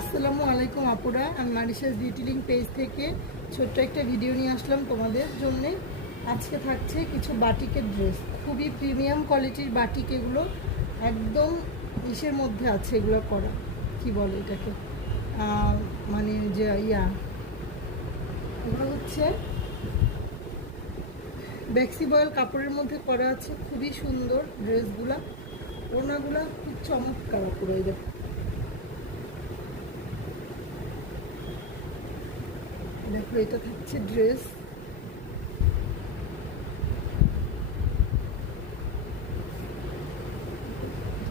আসসালামু আলাইকুম আপুরা, আমি মারিশাস ডিটেইলিং পেজ থেকে ছোট্ট একটা ভিডিও নিয়ে আসলাম তোমাদের জন্য। আজকে থাকছে কিছু বাটিকের ড্রেস, খুবই প্রিমিয়াম কোয়ালিটির বাটিক। এগুলো একদম ইসের মধ্যে আছে, এগুলো করা কি বলে এটাকে, মানে যে এগুলো হচ্ছে ব্যাক্সি বয়েল কাপড়ের মধ্যে করা আছে। খুবই সুন্দর ড্রেসগুলা, ওড়নাগুলা খুব চমৎকার পুরো। এই দেখো, দেখো এটা থাকছে ড্রেস।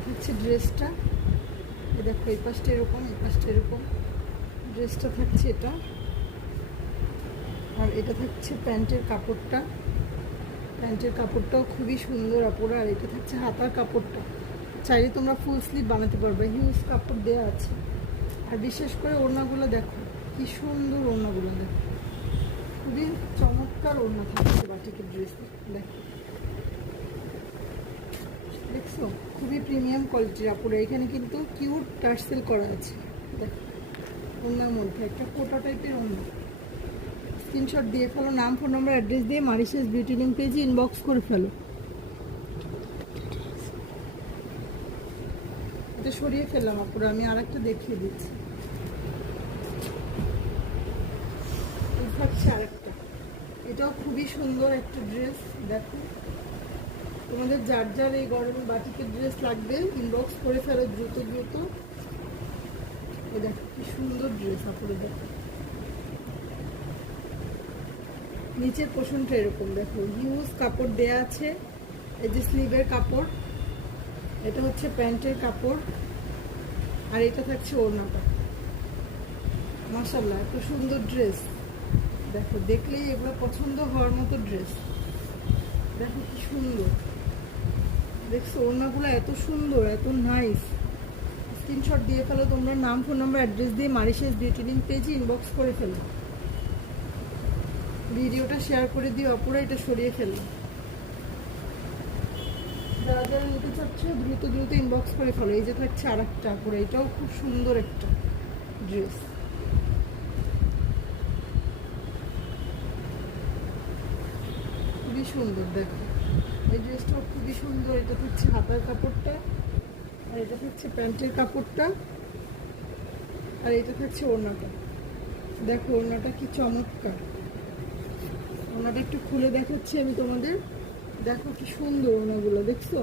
হচ্ছে ড্রেসটা, দেখো এই পাশটা এরকম, এই পাশটা এরকম। ড্রেসটা থাকছে এটা, আর এটা থাকছে প্যান্টের কাপড়টা। প্যান্টের কাপড়টাও খুবই সুন্দর আপুরা। আর এটা থাকছে হাতার কাপড়টা, চাইলে তোমরা ফুল স্লিভ বানাতে পারবে, হিউজ কাপড় দেওয়া আছে। আর বিশেষ করে ওড়নাগুলো দেখো কি সুন্দর, ওড়নাগুলো দেখো খুবই চমৎকার ওড়না থাকছে বাটিকের ড্রেসে। দেখো, দেখছো খুবই প্রিমিয়াম কোয়ালিটির আপুরা। এখানে কিন্তু কিউট টার্সেল করা আছে। দেখো ওড়নার মধ্যে একটা ফোটা টাইপের ওড়না। স্ক্রিনশট দিয়ে ফেলো, নাম, ফোন নাম্বার, অ্যাড্রেস দিয়ে মারিশাস ডিটেইলিং পেজে ইনবক্স করে ফেলো। এটা সরিয়ে ফেললাম আপুরা, আমি আর একটা দেখিয়ে দিচ্ছি। থাকছে আরেকটা, এটাও খুবই সুন্দর একটা ড্রেস। দেখো তোমাদের যার যার এই গরমে বাটিকের ড্রেস লাগবে ইনবক্স করে ফেলো দ্রুত দ্রুত। দেখো কি সুন্দর ড্রেস আপুরে। দেখো নিচের পোর্শনটা এরকম, দেখো হিউজ কাপড় দেয়া আছে। এই যে স্লিভের কাপড়, এটা হচ্ছে প্যান্টের কাপড়, আর এটা থাকছে ওড়নাটা। মাশাআল্লাহ এত সুন্দর ড্রেস। দেখো দেখলেই এগুলো পছন্দ হওয়ার মতো ড্রেস। দেখো কি সুন্দর, দেখছো ওড়নাগুলো এত সুন্দর, এত নাইস। স্ক্রিনশট দিয়ে ফেলো তোমরা, নাম, ফোন নাম্বার, অ্যাড্রেস দিয়ে মারিশাস ডিটেইলিং পেজে ইনবক্স করে ফেলো। ভিডিওটা শেয়ার করে দিও আপুরা, এটা সরিয়ে ফেলো। যারা যারা নিতে চাচ্ছ দ্রুত দ্রুত ইনবক্স করে ফেলো। এই যে থাকছে আর একটা আপুরা, এটাও খুব সুন্দর একটা ড্রেস। খুবই সুন্দর, দেখো এই ড্রেসটাও খুবই সুন্দর। এটা হচ্ছে হাতার কাপড়টা, আর এটা হচ্ছে প্যান্টের কাপড়টা, আর এটা থাকছে ওড়নাটা। দেখো ওড়নাটা কি চমৎকার। ওড়নাটা একটু খুলে দেখাচ্ছি আমি তোমাদের। দেখো কি সুন্দর ওড়নাগুলো, দেখছো।